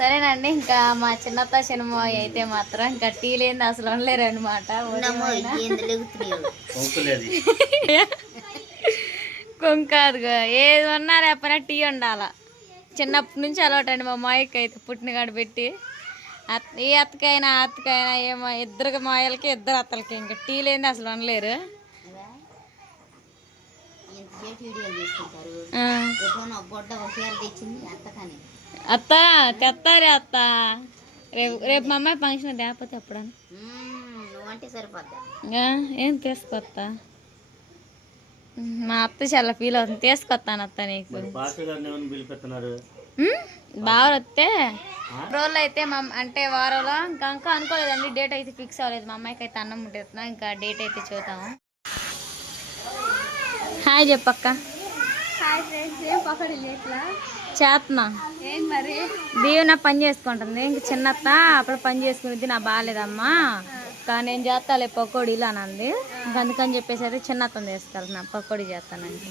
సరేనండి ఇంకా మా చిన్నత్త సినిమా అయితే మాత్రం ఇంకా టీ లేని అసలు ఉండలేరు అనమాట కొంకాదుగా ఏది ఉన్నా లేకపోయినా టీ ఉండాల. చిన్నప్పటి నుంచి అలవాటండి మా మాయకి అయితే పుట్టినగాడు పెట్టి. అత్త ఏ అత్తకైనా ఆ అత్తకైనా ఏమో ఇద్దరు మాయలకి ఇద్దరు అత్తలకి ఇంకా టీ లేని అసలు ఉండలేరు ఆ. అత్త తెత్తారే అత్త. రేపు రేపు మా అమ్మాయి ఫంక్షన్ లేకపోతే ఎప్పుడన్నా? ఏం తీసుకొస్తా మా అత్త చాలా ఫీల్ అవుతుంది. తీసుకొస్తాను అత్త నీకు. బాగా వస్తే రోజులు అయితే మా అంటే వారంలో ఇంకా ఇంకా అనుకోలేదండి. డేట్ అయితే ఫిక్స్ అవ్వలేదు. మా అమ్మాయికి అయితే అన్నం ముట్టేస్తున్నా ఇంకా డేట్ అయితే చూద్దాము. హాయ్ చెప్పక్క. హాయ్ ఫ్రెండ్స్ ఏం పకోడీ లేట్లా? చేస్తున్నా మరి? దీవెన పని చేసుకుంటుంది. ఇంక చిన్నత్త అప్పుడు పని చేసుకునేది నా బాగాలేదమ్మా కానీ నేను చేస్తాలే పకోడీలు అని అంది ఇంక అందుకని చెప్పేసి అయితే చిన్నత్తని తీసుకెళ్తున్నా. పకోడీ చేస్తానండి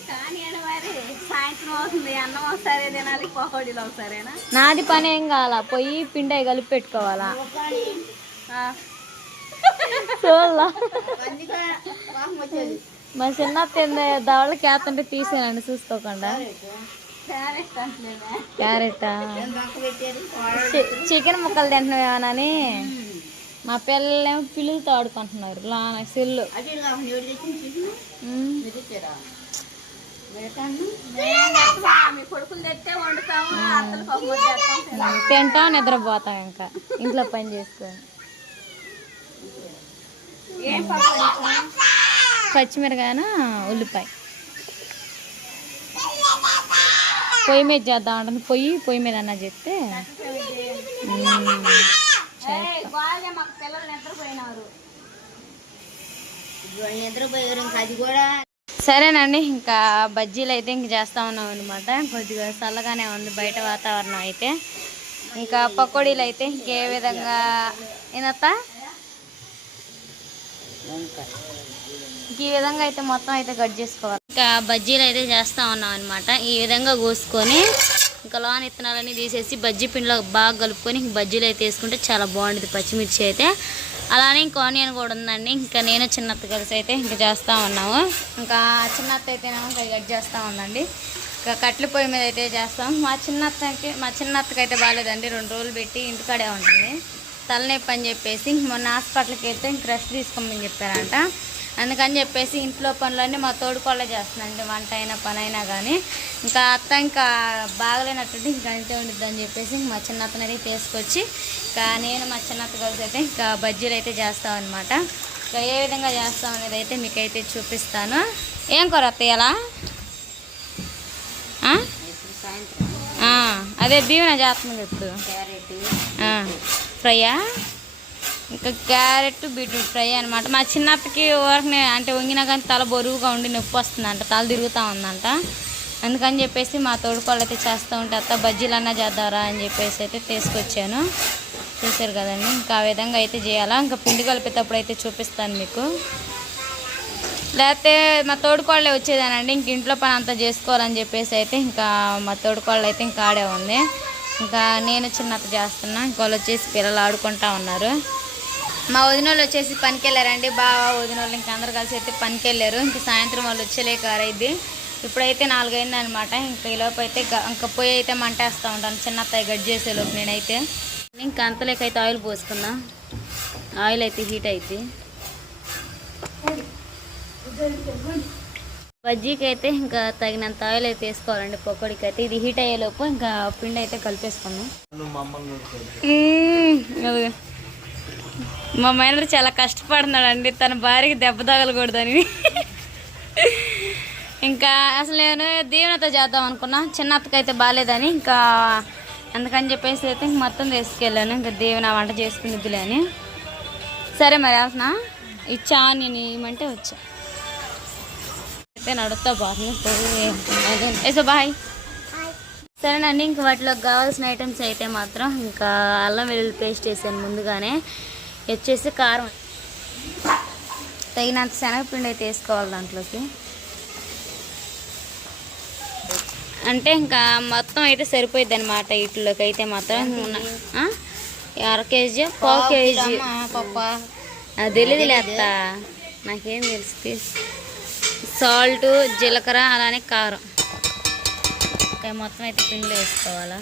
నాది పని ఏం కావాలా? పోయి పిండి కలిపి పెట్టుకోవాలా? చూడాలా మా చిన్న దవడలు కేతుంటే తీసేనండి చూసుకోకుండా. క్యారెట్ చికెన్ ముక్కలు తింటున్నామేమోనని మా పిల్లలేమో పిల్లులతో ఆడుకుంటున్నారు. లా సెల్లు. తింటాం నిద్రపోతాం ఇంకా. ఇంట్లో పని చేసుకొని. పచ్చిమిరకాయన? ఉల్లిపాయ. పొయ్యి మీద చేద్దాం అంటుంది. పొయ్యి పొయ్యి మీద అన్న చెప్తే సరేనండి ఇంకా బజ్జీలు అయితే ఇంక చేస్తా ఉన్నాం అనమాట కొద్దిగా చల్లగానే ఉంది బయట వాతావరణం అయితే. ఇంకా పకోడీలు అయితే ఇంకే విధంగా ఏనత్త ఈ విధంగా అయితే మొత్తం అయితే కట్ చేసుకోవాలి. ఇంకా బజ్జీలు అయితే చేస్తా ఉన్నాం అనమాట ఈ విధంగా కోసుకొని ఇంకా లోన ఇత్తనాలన్నీ తీసేసి బజ్జీ పిండిలో బాగా కలుపుకొని బజ్జీలు అయితే వేసుకుంటే చాలా బాగుంటుంది పచ్చిమిర్చి అయితే. అలానే ఇంకా ఆనియన్ కూడా ఉందండి. ఇంకా నేను చిన్నత్త కలిసి అయితే ఇంకా చేస్తూ ఉన్నాము. ఇంకా చిన్నత్త అయితేనేమో ఇంకా కట్ చేస్తూ ఉందండి. ఇంకా కట్ల పొయ్యి మీద అయితే చేస్తాం. మా చిన్నత్తకి మా చిన్నత్తకి అయితే బాగాలేదండి. రెండు రోజులు పెట్టి ఇంటికాడే ఉంటుంది. తలనొప్పి అని చెప్పేసి మొన్న హాస్పిటల్కి వెళ్తే ఇంక రెస్ట్ తీసుకోమని చెప్పారంట. అందుకని చెప్పేసి ఇంట్లో పనులన్నీ మా తోడుకోళ్ళే చేస్తుందండి వంట అయినా పని అయినా కానీ ఇంకా అత్త ఇంకా బాగలేనట్టుండి ఇంకా అంతే ఉండిద్ది అని చెప్పేసి ఇంక మా చిన్నత్తని అయితే తీసుకొచ్చి ఇంకా నేను మా చిన్నత్త కలిసి అయితే ఇంకా బజ్జీలు అయితే చేస్తాం అనమాట ఇంకా ఏ విధంగా చేస్తాం అనేది అయితే మీకైతే చూపిస్తాను. ఏం కూర? ఆ, అదే దీవెన చేస్తుంది ఇప్పుడు. ఆ, ఫ్రైయా? ఇంకా క్యారెట్ బీట్రూట్ ఫ్రై అనమాట మా చిన్నత్తకి వరకు అంటే వంగినా కానీ తల బరువుగా ఉండి నొప్పి వస్తుందంట తల తిరుగుతూ ఉందంట. అందుకని చెప్పేసి మా తోడుకోళ్ళు అయితే చేస్తూ ఉంటే అత్త బజ్జీలన్నా చేద్దారా అని చెప్పేసి అయితే తీసుకొచ్చాను. చూసారు కదండి ఇంకా ఆ విధంగా అయితే చేయాలా. ఇంకా పిండి కలిపేటప్పుడు అయితే చూపిస్తాను మీకు. లేకపోతే మా తోడుకోళ్ళే వచ్చేదానండి ఇంక ఇంట్లో పని అంతా చేసుకోవాలని చెప్పేసి అయితే ఇంకా మా తోడుకోళ్ళు అయితే ఇంకా ఆడే ఉంది. ఇంకా నేను చిన్నత చేస్తున్నా ఇంకోళ్ళు వచ్చేసి పిల్లలు ఆడుకుంటా ఉన్నారు. మా వదిన వాళ్ళు వచ్చేసి పనికి వెళ్ళారండి బాగా వదిన వాళ్ళు ఇంకా అందరు కలిసి అయితే పనికి వెళ్ళారు ఇంకా సాయంత్రం వాళ్ళు వచ్చేలేక ఇది ఇప్పుడైతే నాలుగైంది అనమాట ఇంకా ఈ లోపు అయితే ఇంకా పొయ్యి అయితే మంటేస్తూ ఉంటాను. చిన్న అత్తయ్య గడ్ చేసే లోపు నేనైతే. ఇంకా అంతలేకైతే ఆయిల్ పోసుకున్నా. ఆయిల్ అయితే హీట్ అయితే బజ్జీకి అయితే ఇంకా తగినంత ఆయిల్ అయితే వేసుకోవాలండి. పకోడీకి అయితే ఇది హీట్ అయ్యేలోపు ఇంకా పిండి అయితే కలిపేసుకున్నాం మా మైనర్ చాలా కష్టపడుతున్నాడండి. తన భార్యకి దెబ్బ తగలకూడదని. ఇంకా అసలు నేను దీవెనతో చేద్దాం అనుకున్నా. చిన్న అత్తకైతే బాగాలేదని ఇంకా అందుకని చెప్పేసి అయితే ఇంక మొత్తం తీసుకెళ్ళాను. ఇంకా దీవెన వంట చేసుకునిద్దులే అని. సరే మరి అసలు ఇచ్చా నేను ఇవ్వమంటే వచ్చా. అయితే నడుస్తా బాగుంది ఏసో బాయ్. సరేనండి ఇంక వాటిలోకి కావాల్సిన ఐటమ్స్ అయితే మాత్రం ఇంకా అల్లం వెల్లుల్లి పేస్ట్ వేసాను ముందుగానే. వచ్చేసి కారం. తగినంత శనగపిండి అయితే వేసుకోవాలి దాంట్లోకి. అంటే ఇంకా మొత్తం అయితే సరిపోయింది అనమాట వీటిలోకి అయితే మాత్రం? అర కేజీ పావు కేజీ. అది తెలియదు అత్త. నాకేం తెలుస్తుంది సాల్ట్ జీలకర్ర అలానే కారం. మొత్తం అయితే పిండిలో వేసుకోవాలా.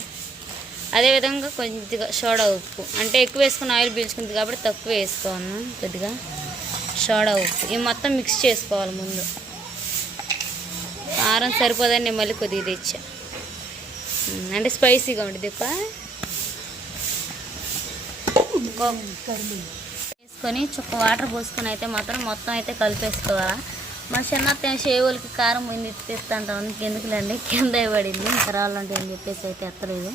అదేవిధంగా కొద్దిగా సోడా ఉప్పు. అంటే ఎక్కువ వేసుకున్న ఆయిల్ పీల్చుకుంది కాబట్టి తక్కువ వేసుకోను కొద్దిగా సోడా ఉప్పు. ఇవి మొత్తం మిక్స్ చేసుకోవాలి ముందు. కారం సరిపోదని నేను మళ్ళీ కొద్దిగా తెచ్చా. అంటే స్పైసీగా ఉంటుంది ఎక్కువ వేసుకొని చుక్క వాటర్ పోసుకొని అయితే మాత్రం మొత్తం అయితే కలిపేసుకోవాలా. మా చిన్న షేవులకి కారం పోయింది తెస్తాంట ఎందుకులేండి కింద పడింది. ఇంకా రావాలంటే అని చెప్పేసి అయితే ఎత్తలేదు.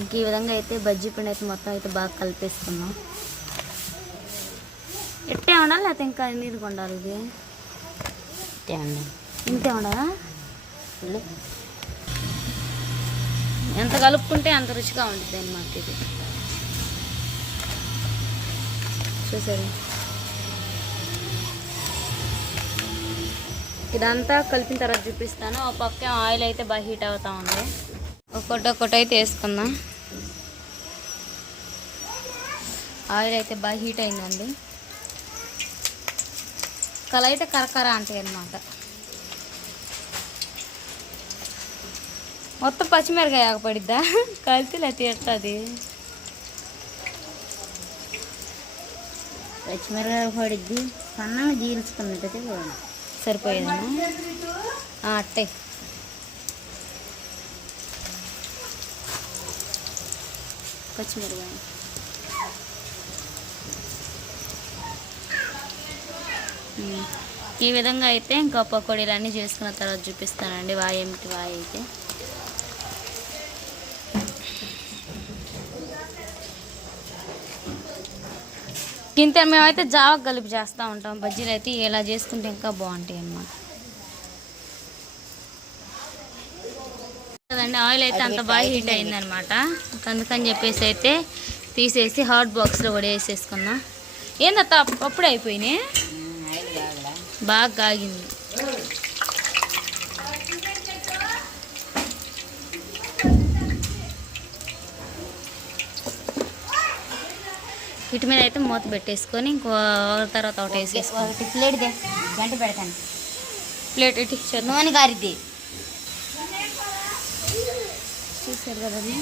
ఇంక ఈ విధంగా అయితే బజ్జీ పిండి అయితే మొత్తం అయితే బాగా కలిపేసుకున్నాం. ఎట్టే ఉండాలి లేకపోతే ఇంకా నీరుగా ఉండాలి ఇది? ఇంతే ఉండదా ఎంత కలుపుకుంటే అంత రుచిగా ఉంటుంది అన్నమాట ఇది. చూసారు? ఇదంతా కలిపిన తర్వాత చూపిస్తాను. ఒక పక్క ఆయిల్ అయితే బాగా హీట్ అవుతా ఉంది. ఒక్కొక్కటి ఒక్కటి అయితే వేసుకుందాం. ఆయిల్ అయితే బాగా హీట్ అయిందండి. కల అయితే కరకర అంటాయి అన్నమాట. మొత్తం పచ్చిమిరకాయ ఆగపడిద్దా కలిసి ఇలా తీరుతుంది పచ్చిమిరకాయ పడిద్ది. సన్నగా జీల్చుకున్నట్టు సరిపోయేదమ్మా ఆ, అట్టే. పచ్చిమిరకాయ ఈ విధంగా అయితే ఇంకా పకోడీలు అన్నీ చేసుకున్న తర్వాత చూపిస్తానండి వాయి ఏమిటి వాయి అయితే ఇంత మేమైతే జావ కలిపి చేస్తూ ఉంటాం. బజ్జీలు అయితే ఇలా చేసుకుంటే ఇంకా బాగుంటాయి అన్నమాట కదండి ఆయిల్ అయితే అంత బాగా హీట్ అయిందనమాట. అందుకని చెప్పేసి అయితే తీసేసి హాట్ బాక్స్లో కూడా వేసేసుకున్నా ఏందత్త అప్పుడే అయిపోయినాయి? బాగా కాగింది. వీటి మీద అయితే మూత పెట్టేసుకొని ఇంకో తర్వాత ఒకటి వేసేసుకో ప్లేట్ గంట పెడతాను. ప్లేట్ ఇటు నూనె గారిద్ది చూసారు కదండి?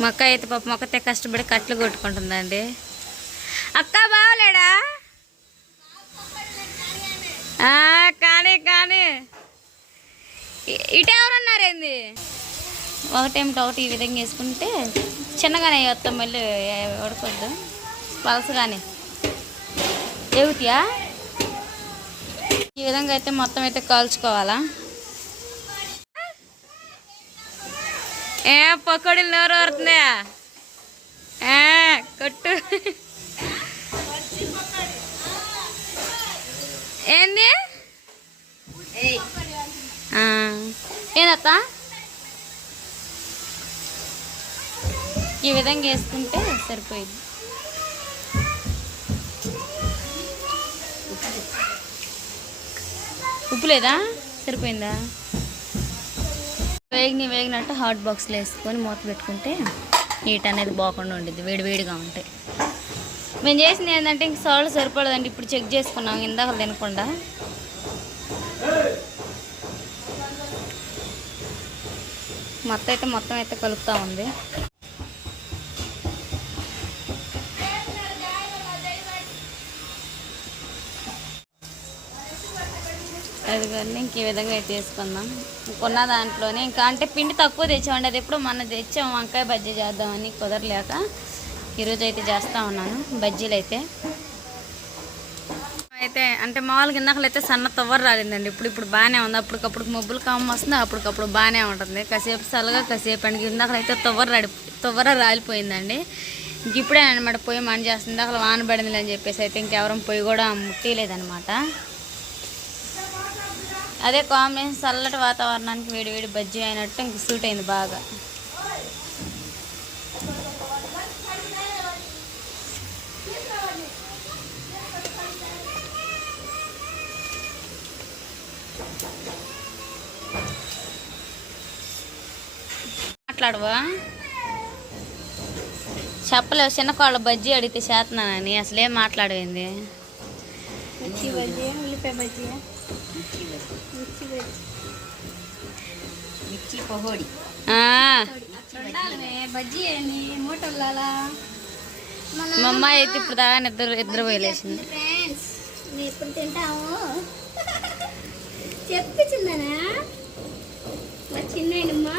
మొక్క అయితే పాప మొక్కతే కష్టపడి కట్లు కొట్టుకుంటుందండి. అక్క బావలేడా? కానీ కానీ. ఇ- ఇటు ఎవరన్నారేంది ఒకటేమిటి ఒకటి ఈ విధంగా వేసుకుంటే చిన్నగానే వస్తాం మళ్ళీ ఉడకొద్దు. పలసగానే. ఏమిటియా ఈ విధంగా అయితే మొత్తం అయితే కాల్చుకోవాలా? ఏ పకోడీలు నోరు వరుతుందా ఏ కొట్టు. ఏంది? ఏదత్త? ఈ విధంగా వేసుకుంటే సరిపోయింది. ఉప్పు లేదా? సరిపోయిందా? వేగిని వేగినట్టు హాట్ బాక్స్లో వేసుకొని మూత పెట్టుకుంటే నీట్ అనేది పోకుండా ఉండిద్ది వేడి వేడిగా ఉంటాయి మేము చేసింది ఏంటంటే ఇంక సాల్ట్ సరిపడదండి ఇప్పుడు చెక్ చేసుకున్నాం ఇందాక తినకుండా. మొత్తం అయితే మొత్తం అయితే కలుపుతూ ఉంది. అది కానీ ఇంక ఈ విధంగా అయితే వేసుకుందాం. కొన్న దాంట్లోనే ఇంకా అంటే పిండి తక్కువ తెచ్చామండి అది ఎప్పుడు మొన్న తెచ్చాం వంకాయ బజ్జీ చేద్దామని కుదరలేక ఈరోజు అయితే చేస్తూ ఉన్నాను బజ్జీలు అయితే. అయితే అంటే మామూలుగా ఇందాకలు అయితే సన్న తవ్వరు రాలిందండి ఇప్పుడు ఇప్పుడు బాగానే ఉంది అప్పటికప్పుడు మబ్బులు కామ వస్తుంది అప్పటికప్పుడు బాగానే ఉంటుంది. కాసేపు చల్లగా కాసేపు అండి ఇందాకలైతే తవ్వర రాడి తవ్వర రాలిపోయిందండి. ఇంక ఇప్పుడే అనమాట పొయ్యి మన చేస్తుంది అసలు వాన పడింది అని చెప్పేసి అయితే ఇంకెవరం పొయ్యి కూడా ముట్టిలేదనమాట అదే కాంబినేషన్ చల్లటి వాతావరణానికి వేడి వేడి బజ్జీ అయినట్టు ఇంక సూట్ అయింది బాగా. మాట్లాడవా? చెప్పలేవు చిన్న కోళ్ళ బజ్జీ అడిగితే చేస్తున్నానని అసలేం మాట్లాడింది బజ్జీ ఉల్లిపాయ బజ్జీ. మిర్చి బజ్జీ మిర్చి పకోడి ఆ, ఉండాలి బజ్జీ ఏంది? మూట వెళ్ళాలా మా అమ్మాయి అయితే ఇప్పుడు దాకా ఇద్దరు ఇద్దరు పోయలేసింది ఫ్రెండ్స్. మేము ఎప్పుడు తింటాము? చెప్పించిందనా? మా చిన్నమ్మా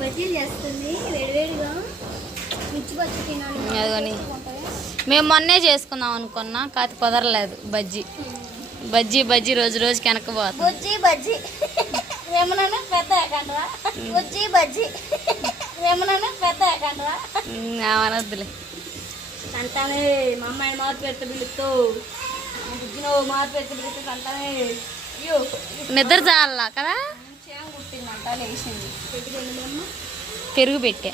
బజ్జీలు చేస్తుంది. వేడివేడిగా మిర్చి బజ్జీ తినాలి. అదిగోని మేము మొన్నే చేసుకుందాం అనుకున్నా కాదు కుదరలేదు బజ్జీ. బజ్జీ బజ్జీ రోజు రోజుకి వెనకపోతుంది బుజ్జి బజ్జి. ఏమన్నా పెద్ద ఏకండ్రా? బుజ్జి బజ్జి. ఏమన్నా పెద్ద ఏకండ్రా? అవనద్దులే అంటానే మా అమ్మాయి మార్పు పెడితే పిలుస్తూ బుజ్జిలో మార్పు పెడితే పిలిస్తే అంటానే అయ్యో. నిద్ర చాలా కదా? చేయం కుట్టిందంట లేచింది. పెట్టుకెళ్ళమ్మ పెరుగు పెట్టా.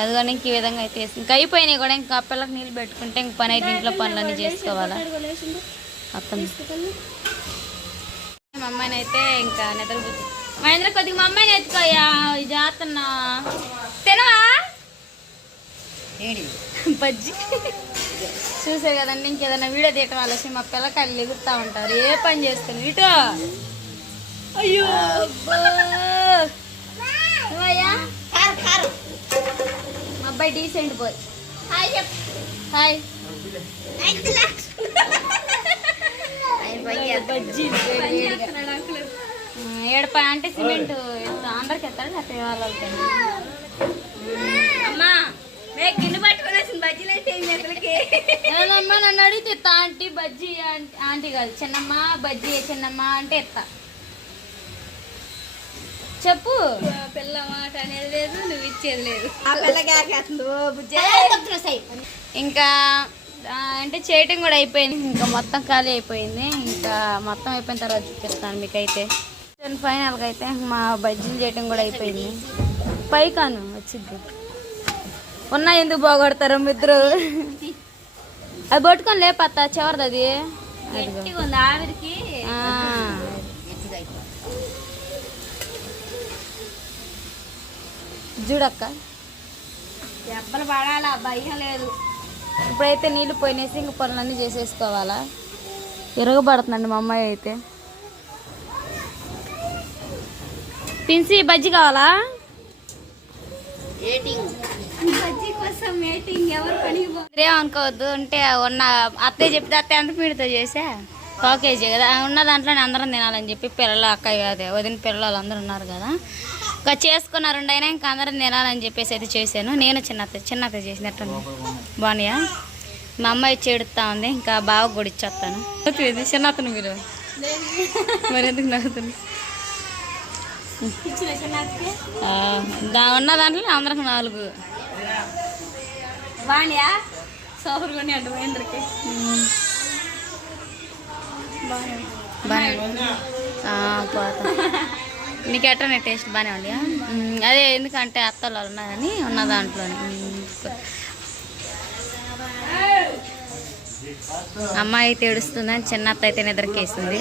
అదిగోని ఇంక ఈ విధంగా అయితే వేసి ఇంకా అయిపోయినాయి కూడా ఇంకా పిల్లకి నీళ్ళు పెట్టుకుంటే ఇంక పని అయితే ఇంట్లో పనులన్నీ చేసుకోవాలా? అర్థం. మా అమ్మాయిని అయితే ఇంకా నిద్రపోతుంది. మహేంద్ర కొద్దిగా మా అమ్మాయిని ఎత్తుకోయా చేస్తున్నా తినవా? బజ్జి. చూసే కదండి ఇంకేదైనా వీడియో తీయటం ఆలస్యం మా పిల్లకాయలు ఎగురుతా ఉంటారు. ఏ పని చేస్తాను ఇటు. అయ్యో అబ్బా. నువ్వయ్యా? Car car. మా అబ్బాయి డీసెంట్ బాయ్. హాయ్ చెప్పు. హాయ్. ఏడప అంటే సిమెంట్ అందరికి ఎత్తాడు లేకపోతే వాళ్ళకి అమ్మా గిన్నె బజ్జీలు ఏం చేతులకి నన్ను అడిగితే ఎత్తా ఆంటీ బజ్జీ ఆంటీ ఆంటీ కాదు చిన్నమ్మ బజ్జీ చిన్నమ్మ అంటే ఎత్తా. చెప్పు. పిల్ల మాట అనేది లేదు నువ్వు ఇచ్చేది లేదు. ఆ ఇంకా అంటే చేయటం కూడా అయిపోయింది. ఇంకా మొత్తం ఖాళీ అయిపోయింది. ఇంకా మొత్తం అయిపోయిన తర్వాత చూపిస్తాను మీకైతే. ఫైనల్గా అయితే మా బజ్జీలు చేయటం కూడా అయిపోయింది. పైకాను వచ్చింది. ఉన్నా ఎందుకు బాగొడతారు మీ ఇద్దరు అది పట్టుకొని లేపత్త చివరిది అది. ఆవిరికి. చూడక్క. దెబ్బలు పడాలా? భయం లేదు. ఇప్పుడైతే నీళ్ళు పోయినేసి ఇంక పనులన్నీ చేసేసుకోవాలా? ఇరగబడుతుందండి మా అమ్మాయి అయితే. పిన్సి బజ్జి కావాలా? ఏమనుకోవద్దు అంటే ఉన్న అత్తయ్య చెప్తే అత్తయ్య ఎంత పీడితో చేసా? కాకేజీ కదా ఉన్న దాంట్లోనే అందరం తినాలని చెప్పి పిల్లలు అక్కయ్య అదే వదిన పిల్లలు అందరూ ఉన్నారు కదా. ఇంకా చేసుకున్న రెండైనా ఇంకా అందరం తినాలని చెప్పేసి అయితే చేశాను. నేను చిన్నత్త చిన్నత్త చేసినట్టు బాగున్నాయా? మా అమ్మాయి చెడుతా ఉంది ఇంకా బాగా కూడా ఇచ్చేస్తాను. చిన్నతను మీరు? మరి ఎందుకు నవ్వుతుంది ఉన్న దాంట్లో అందరికి నాలుగు. వాణ్యా సోహర్ కొని అడ్డు మహేంద్రకి బాగానే పోతా. నీకు ఎట్లా టేస్ట్ బాగానే ఉంది అదే ఎందుకంటే అత్తలు వాళ్ళు ఉన్న దాంట్లో. అమ్మాయి అయితే ఏడుస్తుందని చిన్న అత్త అయితే నిద్రకేస్తుంది.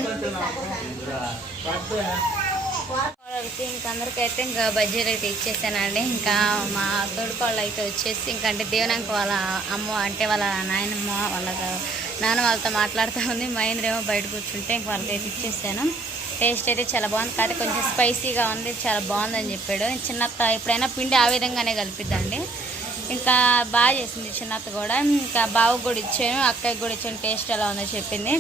ఇంకా అందరికైతే ఇంకా బజ్జీలు అయితే ఇచ్చేసానండి. ఇంకా మా తోడుకోళ్ళు అయితే వచ్చేసి ఇంకంటే అంటే దేవనాంక వాళ్ళ అమ్మ అంటే వాళ్ళ నాయనమ్మ వాళ్ళ నాన్న వాళ్ళతో మాట్లాడుతూ ఉంది. మహేంద్ర ఏమో బయట కూర్చుంటే ఇంక వాళ్ళకైతే అయితే ఇచ్చేసాను. టేస్ట్ అయితే చాలా బాగుంది. కాకపోతే కొంచెం స్పైసీగా ఉంది. చాలా బాగుందని చెప్పాడు. చిన్నత్త ఎప్పుడైనా పిండి ఆ విధంగానే కలిపిద్దండి. ఇంకా బాగా చేసింది చిన్నత్త కూడా. ఇంకా బావకు కూడా ఇచ్చాను. అక్కకి కూడా ఇచ్చాను. టేస్ట్ ఎలా ఉందో చెప్పింది.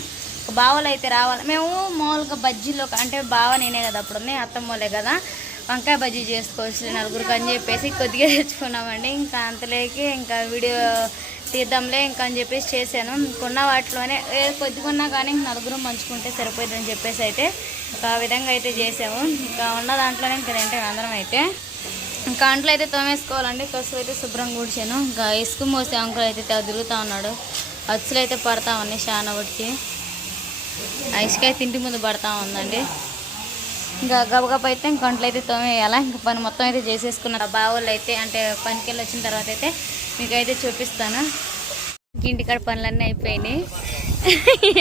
బావలు అయితే రావాలి. మేము మామూలుగా బజ్జీలో అంటే బావ నేనే కదా అప్పుడు ఉన్నాయి అత్తమ్మలే కదా. వంకాయ బజ్జీ చేసుకోవచ్చు నలుగురికి అని చెప్పేసి కొద్దిగా తెచ్చుకున్నామండి. ఇంకా అంతలేకి ఇంకా వీడియో తీద్దాంలే ఇంకా అని చెప్పేసి చేశాను. ఇంకున్న వాటిలోనే ఏ కొద్దిగా కానీ ఇంక నలుగురు మంచుకుంటే సరిపోతుందని చెప్పేసి అయితే ఇంకా ఆ విధంగా అయితే చేసాము ఇంకా ఉన్న దాంట్లోనే ఇంకా తింటాం అందరం అయితే. ఇంకా అంట్లో అయితే తోమేసుకోవాలండి. కసు అయితే శుభ్రం కూర్చాను ఇంకా ఇసుక మోసే అంకులు అయితే తిరుగుతూ ఉన్నాడు. అచ్చులు అయితే పడతా ఉన్నాయి చాలా ఒకటికి ఆ ఇసుక అయితే ఇంటి ముందు పడతా ఉందండి. ఇంకా గబగబ అయితే ఇంక అయితే తోమేయాలా. ఇంకా పని మొత్తం అయితే చేసేసుకున్నారు బావులు అయితే అంటే పనికి వెళ్ళి వచ్చిన తర్వాత అయితే మీకు అయితే చూపిస్తాను ఇంటికాడ పనులన్నీ అయిపోయినాయి.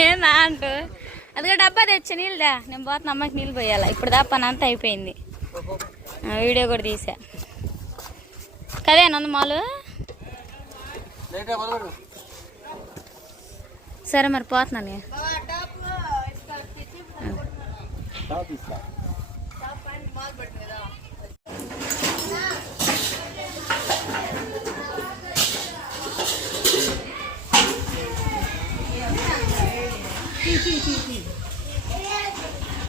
ఏనా అంటూ? అదిగో డబ్బా తెచ్చా నీళ్ళదా నేను పోతున్న అమ్మకి నీళ్ళు పోయాలా? ఇప్పుడు దా పని అంతా అయిపోయింది. వీడియో కూడా తీసా. కదే నందమాలు సరే మరి పోతున్నాను నేను. 可以，可以，